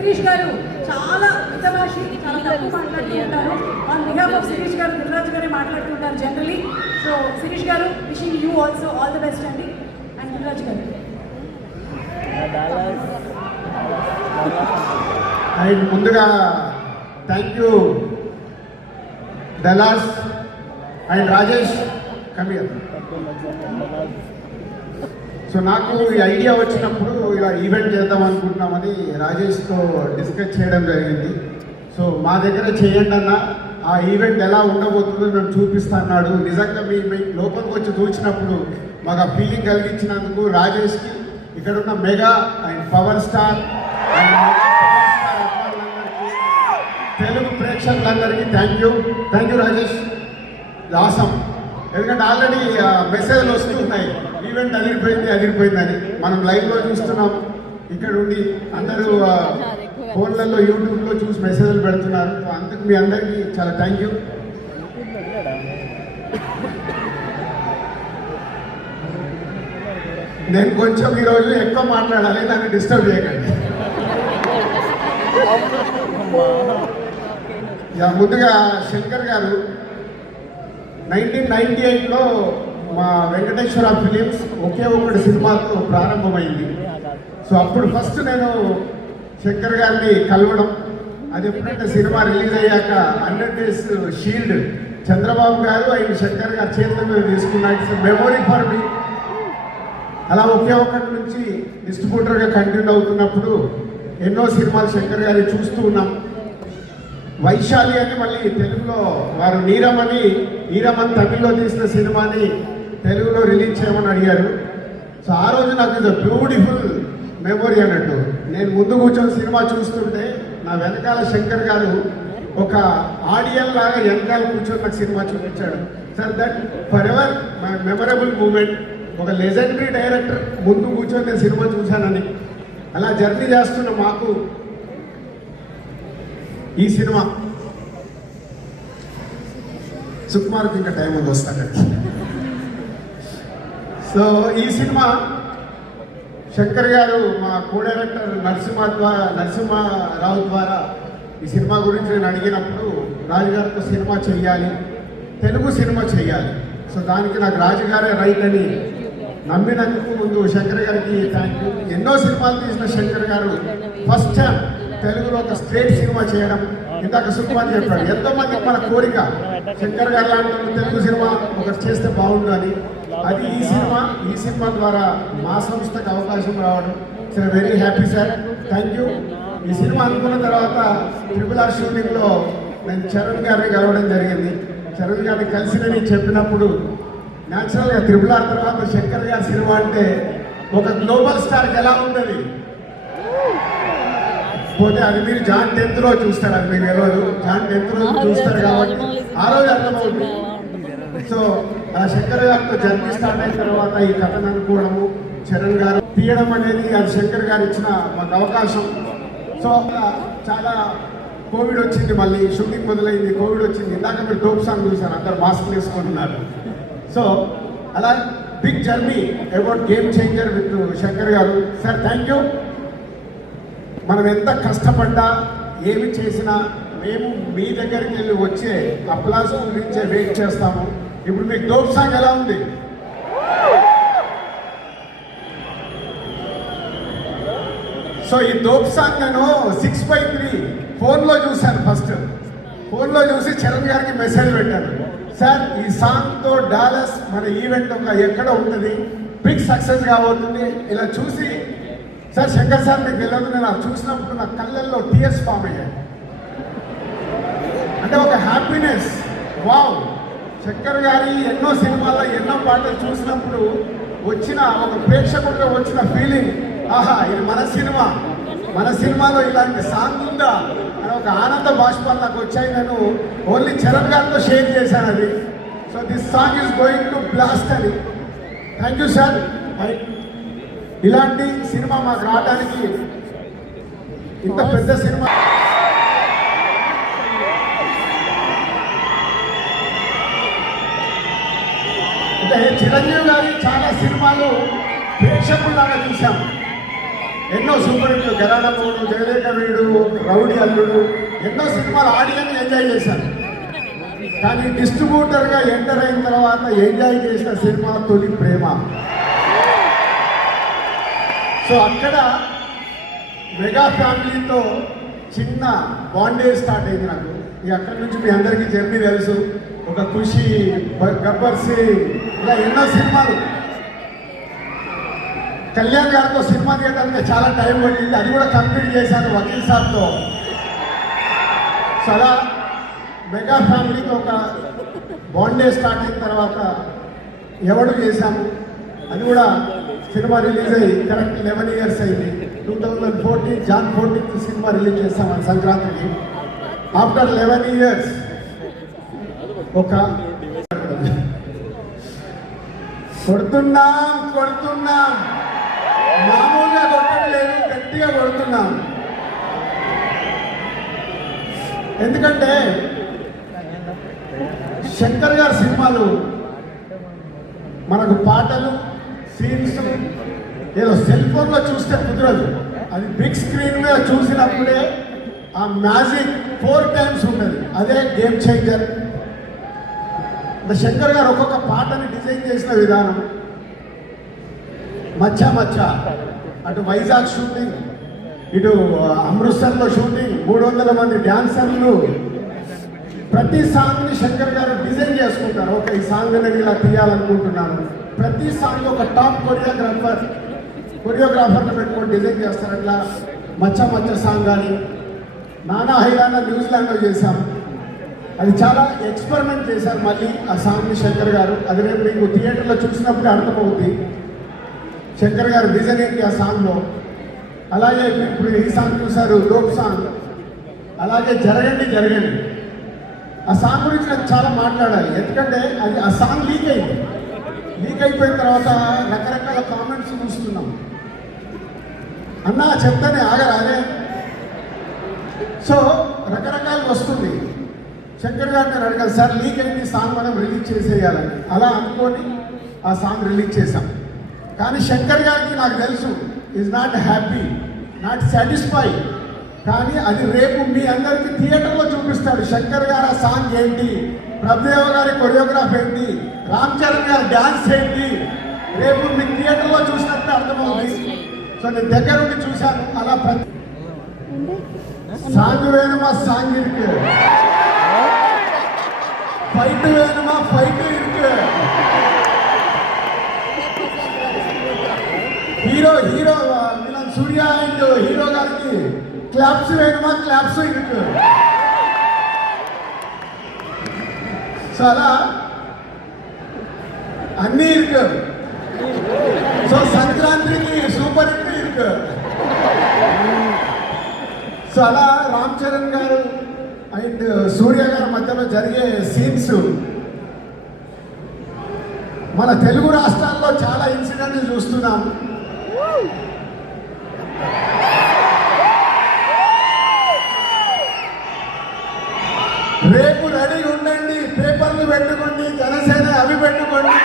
శిరీష్ గారు చాలా మితభాషి, చాలా తక్కువ మాట్లాడుతుంటారు. ఆన్ బిహాఫ్ ఆఫ్ శిరీష్ గారు దిల్రాజు గారే మాట్లాడుతుంటారు జనరలీ. సో శిరీష్ గారు, wishing you also all the best అండి. అండ్ దిల్రాజు గారు. అండ్ ముందుగా thank you Dallas and Rajesh come here. So నాకు ఈ ఐడియా వచ్చినప్పుడు ఇలా ఈవెంట్ చేద్దాం అనుకుంటున్నామని రాజేష్తో డిస్కస్ చేయడం జరిగింది. సో మా దగ్గర చేయండి అన్న, ఆ ఈవెంట్ ఎలా ఉండబోతుందో మేము చూపిస్తాన్నాడు. నిజంగా మీ లోపలికి వచ్చి చూసినప్పుడు మాకు ఆ ఫీలింగ్ కలిగించినందుకు రాజేష్కి, ఇక్కడ ఉన్న mega and power star and Telugu ప్రేక్షకులందరికీ థ్యాంక్ యూ రాజేష్. ఆసమ్. ఎందుకంటే ఆల్రెడీ మెసేజ్లు వస్తున్నాయి, ఈవెంట్ అదిరిపోయిందని. మనం లైవ్లో చూస్తున్నాం, ఇక్కడ ఉండి అందరూ ఫోన్లలో యూట్యూబ్లో చూసి మెసేజ్లు పెడుతున్నారు. అందుకు మీ అందరికీ చాలా థ్యాంక్ యూ. నేను కొంచెం ఈరోజు ఎక్కువ మాట్లాడాలి, నన్ను డిస్టర్బ్ చేయకండి. ముందుగా శంకర్ గారు 1998లో మా వెంకటేశ్వర ఫిలిమ్స్ ఒకే ఒకటి సినిమాతో ప్రారంభమైంది. సో అప్పుడు ఫస్ట్ నేను శంకర్ గారిని కలవడం, అది ఎప్పుడంటే సినిమా రిలీజ్ అయ్యాక 100 Days షీల్డ్ చంద్రబాబు గారు ఆయన శంకర్ గారు చేతుల మీద తీసుకున్నారు. It's memory for me. అలా ఒకే ఒకటి నుంచి డిస్ట్రిబ్యూటర్గా కంటిన్యూ అవుతున్నప్పుడు ఎన్నో సినిమాలు శంకర్ గారిని చూస్తూ ఉన్నాం. వైశాలి అని మళ్ళీ తెలుగులో వారు నీరమని తమిళ్లో తీసిన సినిమాని తెలుగులో రిలీజ్ చేయమని అడిగారు. సో ఆ రోజు నాకు ఇది బ్యూటిఫుల్ మెమొరీ అన్నట్టు. నేను ముందు కూర్చొని సినిమా చూస్తుంటే నా వెనకాల శంకర్ గారు ఒక ఆడియన్ లాగా వెనకాల కూర్చొని నాకు సినిమా చూపించాడు. Sir that for ever memorable moment. ఒక లెజెండరీ డైరెక్టర్ ముందు కూర్చొని నేను సినిమా చూశానని. అలా జర్నీ చేస్తున్న మాకు ఈ సినిమా సుకుమార్కి ఇంకా టైం ఉంది వస్తాడండి. సో ఈ సినిమా శంకర్ గారు మా కో డైరెక్టర్ నరసింహారావు ద్వారా ఈ సినిమా గురించి నేను అడిగినప్పుడు రాజుగారితో సినిమా చెయ్యాలి, తెలుగు సినిమా చెయ్యాలి. సో దానికి నాకు రాజుగారే రైట్ అని నమ్మినందుకు ముందు శంకర్ గారికి థ్యాంక్ యూ. ఎన్నో సినిమాలు తీసిన శంకర్ గారు ఫస్ట్ టైం తెలుగులో ఒక స్ట్రేట్ సినిమా చేయడం. ఇందాక సుకుమార్ చెప్పాడు, ఎంతోమంది మన కోరిక శంకర్ గారు లాంటి తెలుగు సినిమా ఒకటి చేస్తే బాగుండు అని. అది ఈ సినిమా ద్వారా మా సంస్థకు అవకాశం రావడం. So very happy sir, thank you. ఈ సినిమా అనుకున్న తర్వాత RRR షూటింగ్లో నేను చరణ్ గారిని కలవడం జరిగింది. చరణ్ గారిని కలిసి నేను చెప్పినప్పుడు న్యాచురల్గా RRR తర్వాత శంకర్ గారి సినిమా అంటే ఒక గ్లోబల్ స్టార్కి ఎలా ఉంటుంది పోతే అది మీరు జాన్ 10th చూస్తారు. అది మీకు తెలియదు, జాన్ 10th చూస్తారు కాబట్టి ఆ రోజు అర్థమవుతుంది. సో ఆ శంకర్ గారితో జర్నీ స్టార్ట్ అయిన తర్వాత ఈ కథను అనుకోవడము, చరణ్ గారు తీయడం అనేది అది శంకర్ గారు ఇచ్చిన మాకు అవకాశం. సో చాలా కోవిడ్ వచ్చింది, మళ్ళీ షూటింగ్ మొదలైంది, కోవిడ్ వచ్చింది. ఇందాక మీరు డోప్ సాంగ్ చూసారు, అందరు మాస్క్ వేసుకుంటున్నారు. సో అలా big journey about game changer with Shankar garu. Sir thank you. మనం ఎంత కష్టపడ్డా ఏమి చేసినా మేము మీ దగ్గరికి వెళ్ళి వచ్చే అప్లాస్ గురించే వెయిట్ చేస్తాము. ఇప్పుడు మీకు డోప్ సాంగ్ ఎలా ఉంది? సో ఈ డోప్ సాంగ్ నేను 6/3 ఫోన్లో చూశాను. ఫస్ట్ ఫోన్లో చూసి చరణ్ గారికి మెసేజ్ పెట్టాను, సార్ ఈ సాంగ్తో డాలస్ మన ఈవెంట్ ఒక ఎక్కడ ఉంటుంది, బిగ్ సక్సెస్ కాబోతుంది. ఇలా చూసి సార్ శంకర్ సార్ మీకు తెలియదు, నేను అది చూసినప్పుడు నా కళ్ళల్లో టీయర్స్ ఫామ్ అయ్యాయి. అంటే ఒక హ్యాపీనెస్. వావ్, శంకర్ గారి ఎన్నో సినిమాల్లో ఎన్నో పాటలు చూసినప్పుడు వచ్చిన ఒక ప్రేక్షకుడిగా వచ్చిన ఫీలింగ్, ఆహా ఇది మన సినిమాలో ఇలాంటి సాంగ్ ఉందా అని ఒక ఆనంద బాష్పాలు నాకు వచ్చాయి. నేను ఓన్లీ చరణ్ గారితో షేర్ చేశాను అది. So this song is going to blast అని. Thank you sir. ఇలాంటి సినిమా మాకు రావడానికి, ఇంత పెద్ద సినిమా అంటే చిరంజీవి గారి చాలా సినిమాలు ప్రేక్షకుల్లాగా చూసాము. ఎన్నో సూపర్ హిట్ గరాడమోడు, జగదేక వీడు, రౌడీ అల్లుడు, ఎన్నో సినిమాలు ఆడియన్స్ ఎంజాయ్ చేశారు. కానీ డిస్ట్రిబ్యూటర్గా ఎంటర్ అయిన తర్వాత ఎంజాయ్ చేసిన సినిమా తొలి ప్రేమ. సో అక్కడ మెగా ఫ్యామిలీతో చిన్న బాండేజ్ స్టార్ట్ అయింది నాకు. ఇక అక్కడి నుంచి మీ అందరికీ జర్నీ తెలుసు. ఒక ఖుషి, గబ్బర్ సింగ్, ఇలా ఎన్నో సినిమాలు. కళ్యాణ్ గారితో సినిమా తీయడానికి చాలా టైం పట్టింది, అది కూడా కంప్లీట్ చేశాను వకీల్ సాబ్తో. సో అలా మెగా ఫ్యామిలీతో ఒక బాండే స్టార్ట్ అయిన తర్వాత ఎవడు చేశాము, అది కూడా సినిమా రిలీజ్ అయ్యి కరెక్ట్ 11 years అయింది. 2014 Jan 14th సినిమా రిలీజ్ చేశాము సంక్రాంతికి. ఆఫ్టర్ 11 years ఒక కొడుతున్నాం మామూలుగా కొట్టట్లేదు, గట్టిగా కొడుతున్నాం. ఎందుకంటే శంకర్ గారి సినిమాలు మనకు పాటలు, సీన్స్ ఏదో సెల్ ఫోన్లో చూస్తే కుదరదు. అది బిగ్ స్క్రీన్ మీద చూసినప్పుడే ఆ మ్యాజిక్ 4 times ఉంటుంది. అదే గేమ్ చేంజర్. శంకర్ గారు ఒక్కొక్క పాటని డిజైన్ చేసిన విధానం, మచ్చా మచ్చా, అటు వైజాగ్ షూటింగ్, ఇటు అమృత్సర్లో షూటింగ్, 300 మంది డాన్సర్లు, ప్రతి సాంగ్ని శంకర్ గారు డిజైన్ చేసుకుంటారు. ఒక ఈ సాంగ్ నేను ఇలా తీయాలనుకుంటున్నాను, ప్రతి సాంగ్ ఒక టాప్ కొరియోగ్రాఫర్ని పెట్టుకొని డిజైన్ చేస్తారు. అట్లా మచ్చా మచ్చా సాంగ్ కానీ నానా హైరానా న్యూజిలాండ్లో చేశాం. అది చాలా ఎక్స్పెరిమెంట్ చేశారు మళ్ళీ ఆ సాంగ్ని శంకర్ గారు. అది రేపు మీకు థియేటర్లో చూసినప్పుడే అర్థమవుతుంది శంకర్ గారు విజన్ ఏంటి ఆ సాంగ్లో. అలాగే ఇప్పుడు ఈ సాంగ్ చూశారు, డోప్ సాంగ్. అలాగే జరగండి ఆ సాంగ్ గురించి నాకు చాలా మాట్లాడాలి. ఎందుకంటే అది ఆ సాంగ్ లీక్ అయిపోయిన తర్వాత రకరకాల కామెంట్స్ చూస్తున్నాం. అన్నా చెప్తానే ఆగరాదే. సో రకరకాలు వస్తుంది. శంకర్ గారు నేను అడిగాను, సార్ లీక్ అయింది సాంగ్ మనం రిలీజ్ చేసేయాలని. అలా అనుకొని ఆ సాంగ్ రిలీజ్ చేశాం. కానీ శంకర్ గారికి నాకు తెలుసు is not happy, not satisfied. కానీ అది రేపు మీ అందరికీ థియేటర్లో చూపిస్తాడు. శంకర్ గారు ఆ సాంగ్ ఏంటి, ప్రభుదేవ గారి కొరియోగ్రాఫ్ ఏంటి, రామ్ చరణ్ గారి డ్యాన్స్ ఏంటి, రేపు మీ థియేటర్లో చూసినట్టు అర్థమవుతుంది. సో నేను దగ్గర నుండి చూశాను. అలా సాంగ్ వేணுమా సాంగ్ ఇருக்கு, ఫైట్ వేணுమా ఫైట్ ఇருக்கு, hero villain Surya and hero గారికి క్లాప్స్ వేணுమా క్లాప్స్ ఇருக்கு. సో అలా అన్నీ ఇருக்கு. సో సంక్రాంతికి సూపర్ హిట్ ఇருக்கு. సో అలా రామ్ చరణ్ గారు అండ్ సూర్య గారి మధ్యలో జరిగే సీన్స్ మన తెలుగు రాష్ట్రాల్లో చాలా ఇన్సిడెంట్లు చూస్తున్నాం. రేపు రెడీ ఉండండి, పేపర్లు పెట్టుకోండి, జనసేన అవి పెట్టుకోండి.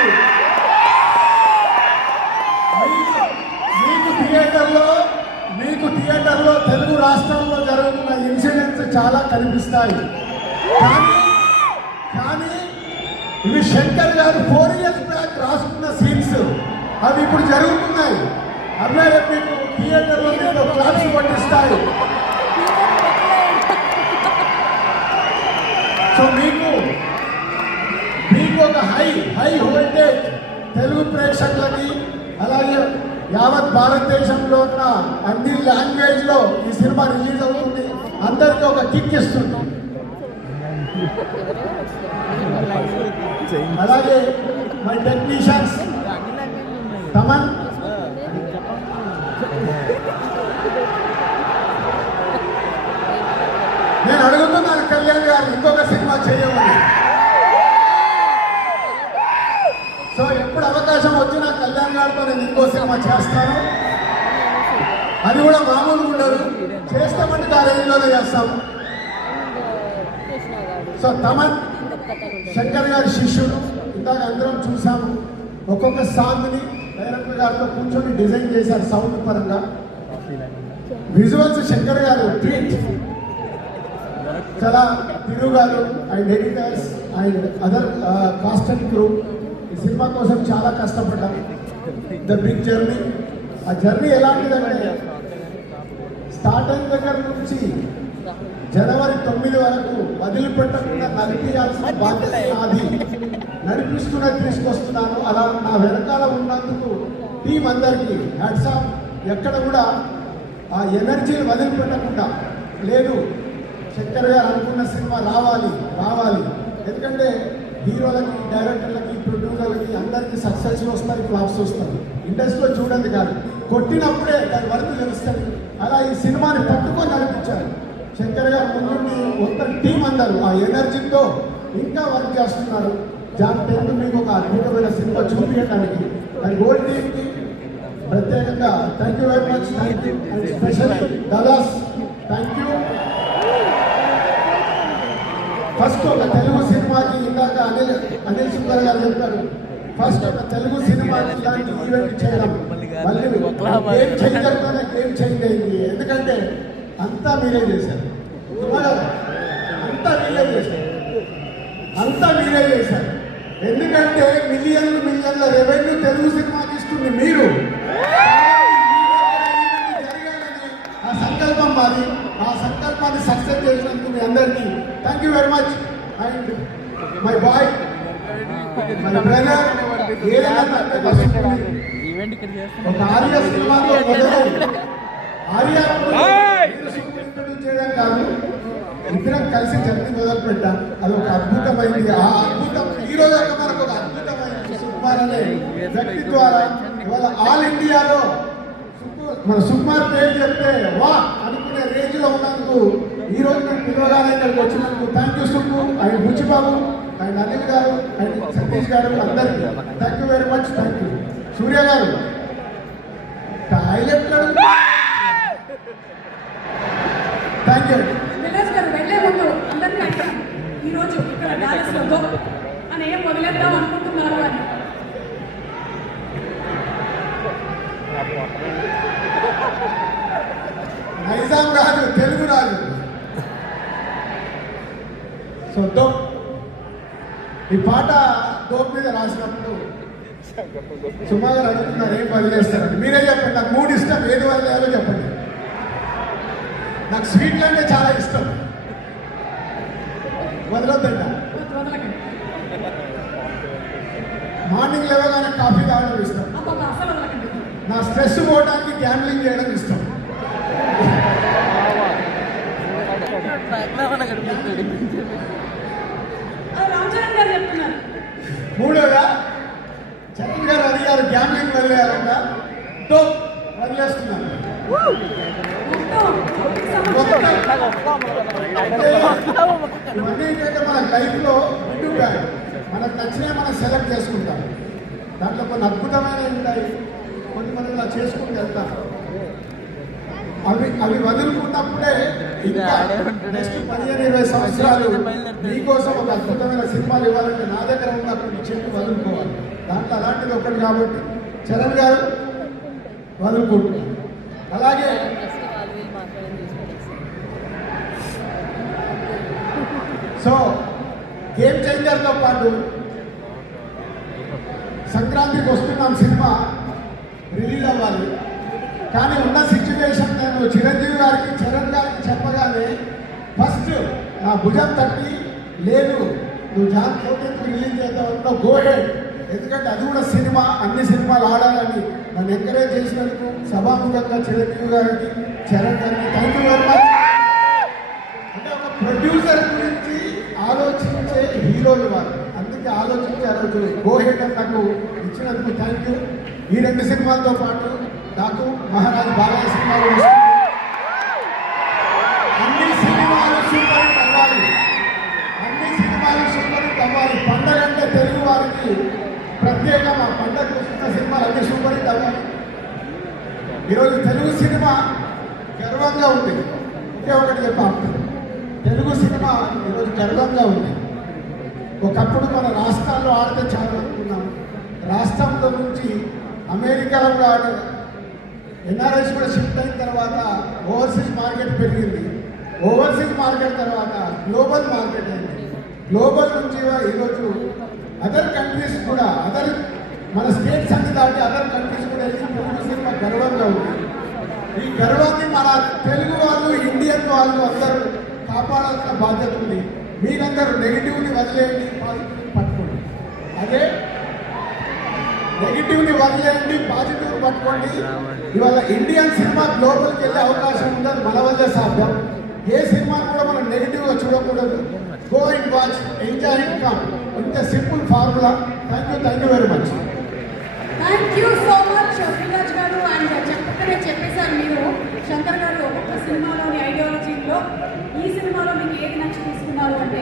మీకు థియేటర్లో తెలుగు రాష్ట్రాల్లో జరుగుతున్న ఇన్సిడెంట్స్ చాలా కనిపిస్తాయి. కానీ ఇవి శంకర్ గారు 4 years బ్యాక్ రాసుకున్న సీన్స్ అవి ఇప్పుడు జరుగుతున్నాయి. అవే మీకు థియేటర్లో మీకు క్లాప్స్ పట్టిస్తాయి. సో మీకు ఒక హై వోల్టేజ్ తెలుగు ప్రేక్షకులకి, అలాగే యావత్ భారతదేశంలో ఉన్న అన్ని లాంగ్వేజ్లో ఈ సినిమా రిలీజ్ అవుతుంది. అందరికీ ఒక కిక్ ఇస్తుంది. అలాగే మై టెక్నీషియన్స్ తమన్, నేను అడుగుతున్నాను కళ్యాణ్ గారు ఇంకొక సినిమా చేయమని. సో ఎప్పుడు అవకాశం వచ్చినా కళ్యాణ్ గారితో నేను ఇంకో సినిమా చేస్తాను. అది కూడా మామూలుగా ఉండదు, చేస్తామంటే ఆ రేంజ్లోనే చేస్తాము. సో తమన్ శంకర్ గారి శిష్యుడు. ఇందాక అందరం చూసాము. ఒక్కొక్క సాంగ్ని డైరెక్టర్ గారితో కూర్చొని డిజైన్ చేశారు సౌండ్ పరంగా. విజువల్స్ శంకర్ గారు ట్వీట్ చాలా తిరుగు గారు and editors and other cast and crew ఈ సినిమా కోసం చాలా కష్టపడ్డాం. The big journey. ఆ జర్నీ ఎలాంటిదంటే స్టార్ట్ అయిన దగ్గర నుంచి జనవరి 9 వరకు వదిలిపెట్టకుండా నడిపించాల్సిన బాధ్యత నాది. నడిపిస్తూనే తీసుకొస్తున్నాను. అలా నా వెనకాల ఉన్నందుకు టీం అందరికీ హ్యాట్స్ ఆఫ్. ఎక్కడ కూడా ఆ ఎనర్జీని వదిలిపెట్టకుండా లేదు శంకర్ గారు అనుకున్న సినిమా రావాలి. ఎందుకంటే హీరోలకి, డైరెక్టర్లకి, ప్రొడ్యూసర్లకి అందరికీ సక్సెస్లు వస్తాయి, ఫ్లాప్స్ వస్తాయి. ఇండస్ట్రీలో చూడండి కాదు, కొట్టినప్పుడే దాని వరకు తెలుస్తుంది. అలా ఈ సినిమాని పట్టుకొని నడిపించారు శంకర్ గారు. ముందు మొత్తం టీం అందరూ ఆ ఎనర్జీతో ఇంకా వర్క్ చేస్తున్నారు. జాన్ 10 మీకు ఒక అద్భుతమైన సినిమా చూపించడానికి దాని గోల్డ్ టీమ్కి ప్రత్యేకంగా thank you very much. Thank you. And specially దాదాస్ థ్యాంక్ యూ. ఫస్ట్ ఒక తెలుగు సినిమాకి ఇందాక అనిల్ సుందర్ గారు చెప్పారు, ఫస్ట్ ఒక తెలుగు సినిమాకి ఇలాంటి ఈవెంట్ చేయడం మళ్ళీ గేమ్ చేంజర్తోనే గేమ్ చేంజ్ అయింది. ఎందుకంటే అంతా మీరే చేశారు, అంతా మీరే చేశారు. ఎందుకంటే మిలియన్ల రెవెన్యూ తెలుగు సినిమాకి ఇస్తుంది మీరు. జరగాలని ఆ సంకల్పం మాది. ఆ సంకల్పాన్ని సక్సెస్ చేసినందుకు మీ అందరికీ thank you very much. And my boy, my brother, ఒక ఆర్య సినిమాతో ఆర్య చేయడం కాదు, ఇద్దరం కలిసి జర్నీ మొదలు పెట్టాం. అది ఒక అద్భుతమైంది. ఆ అద్భుతం ఈ రోజు మనకు ఒక అద్భుతమైంది సుకుమార్ అనే వ్యక్తి ద్వారా ఇవాళ ఆల్ ఇండియాలో మన సుకుమార్ పేరు చెప్తే వా అనుకునే రేంజ్ లో ఉన్నందుకు ఈ రోజు నేను పిలవగానే ఇక్కడికి వచ్చినందుకు thank you Suku and Buchibabu and Anil garu and Satish garu అందరికీ thank you very much. Thank you. Surya garu toilet thank you. Vilas గారు వెళ్ళే ముందు అందరినీ అడిగాను, ఈరోజు ఇక్కడ డాలస్లో అని ఏం వదిలేద్దాం అనుకుంటున్నారు అని. నైజాం రాజు, తెలుగు రాజు. సో దోప్ ఈ పాట దోప్ మీద రాసినప్పుడు సుమా గారు అడుగుతున్నారు ఏం వదిలేస్తారండి. మీరే చెప్పండి, నాకు 3 ఇష్టం, ఏది వదిలేయాలో చెప్పండి. నాకు స్వీట్లు అంటే చాలా ఇష్టం, వదలొద్దంట. మార్నింగ్ లేవగానే కాఫీ తాగడం ఇష్టం. నా స్ట్రెస్ పోవడానికి గ్యాంబ్లింగ్ చేయడం ఇష్టం. రామచరణ్ గారు చెప్తున్నారు. మూడోగా చరణ్ గారు అడిగారు గ్యాంబ్లింగ్ వదిలేయాలంట, తో వదిలేస్తున్నాను. ఇవన్నీ ఏంటంటే మన లైఫ్లో వింటున్నాయి, మనకు నచ్చినవి మనం సెలెక్ట్ చేసుకుంటాం. దాంట్లో కొన్ని అద్భుతమైనవి ఉంటాయి, కొన్ని మనం ఇలా చేసుకుంటూ వెళ్తాం. అవి వదులుకున్నప్పుడే ఇంకా నెక్స్ట్ 15-20 సంవత్సరాలు మీకోసం ఒక అద్భుతమైన సినిమాలు ఇవ్వాలంటే నా దగ్గర ఉన్న కొన్ని చెట్లు వదులుకోవాలి. దాంట్లో అలాంటిది ఒకటి కాబట్టి చరణ్ గారు వదులుకుంటున్నారు. అలాగే సో గేమ్ చేంజర్తో పాటు సంక్రాంతికి వస్తున్నాం, సినిమా రిలీజ్ అవ్వాలి. కానీ ఉన్న సిచ్యువేషన్ నేను చిరంజీవి గారికి, చరణ్ గారికి చెప్పగానే ఫస్ట్ నా భుజం తట్టి లేదు నువ్వు జాన్ 14th రిలీజ్ చేద్దాం, గో హెడ్. ఎందుకంటే అది కూడా సినిమా, అన్ని సినిమాలు ఆడాలని నన్ను ఎంకరేజ్ చేసినందుకు సభాముఖంగా చిరంజీవి గారికి, చరణ్ గారికి థ్యాంక్ యూ వెరీ మచ్. అంటే ఒక ప్రొడ్యూసర్ గురించి ఆలోచించే హీరోలు వారు, అందుకే ఆలోచించే ఆ రోజు గో హెడ్ అని నాకు ఇచ్చినందుకు థ్యాంక్ యూ. ఈ 2 సినిమాలతో పాటు నాకు మహారాజ్ బాలయ్య సినిమాలు వస్తుంది. అన్ని సినిమాలు సూపర్ హిట్ అవ్వాలి, అన్ని సినిమాలు సూపర్ హిట్ అవ్వాలి. పండగ అంటే తెలుగు వారికి ప్రత్యేకం. ఆ పండగ వస్తున్న సినిమాలు అన్ని సూపర్ హిట్ అవ్వాలి. ఈరోజు తెలుగు సినిమా గర్వంగా ఉంది. ఒకే ఒకటి చెప్పాను, తెలుగు సినిమా ఈరోజు గర్వంగా ఉంది. ఒకప్పుడు మన రాష్ట్రాల్లో ఆడితే చాలా అనుకున్నాం, రాష్ట్రంలో నుంచి అమెరికాలో ఆడే ఎన్ఆర్ఐస్ కూడా షిఫ్ట్ అయిన తర్వాత ఓవర్సీస్ మార్కెట్ పెరిగింది, ఓవర్సీస్ మార్కెట్ తర్వాత గ్లోబల్ మార్కెట్ అయింది. గ్లోబల్ నుంచి ఈరోజు అదర్ కంట్రీస్ కూడా మన స్టేట్స్ అన్ని దాటి అదర్ కంట్రీస్ కూడా వెళ్ళి తెలుగు సినిమా గర్వంగా ఉంది. ఈ గర్వాన్ని మన తెలుగు వాళ్ళు, ఇండియన్ వాళ్ళు అందరూ కాపాడాల్సిన బాధ్యత ఉంది. మీరందరూ నెగిటివ్ని వదిలేయండి, పాజిటివ్ పట్టుకోండి. అదే నెగిటివ్ని వదిలేయండి, పాజిటివ్ పట్టుకోండి. ఇవాళ ఇండియన్ సినిమా గ్లోబల్కి వెళ్ళే అవకాశం ఉండదు, మన వల్లే సాధ్యం. ఏ సినిమా కూడా మనం నెగిటివ్గా చూడకూడదు. Go and watch, enjoy and come. ఇంత simple formula. Thank you very much. Thank you so much Sriraj garu. And చెప్పకనే చెప్పేశారు మీరు, శంకర్ గారు ఒక్కొక్క సినిమాలోని ఐడియాలజీలో ఈ సినిమాలో మీకు ఏది నచ్చి తీసుకున్నారు అంటే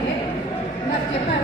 నాకు చెప్పారు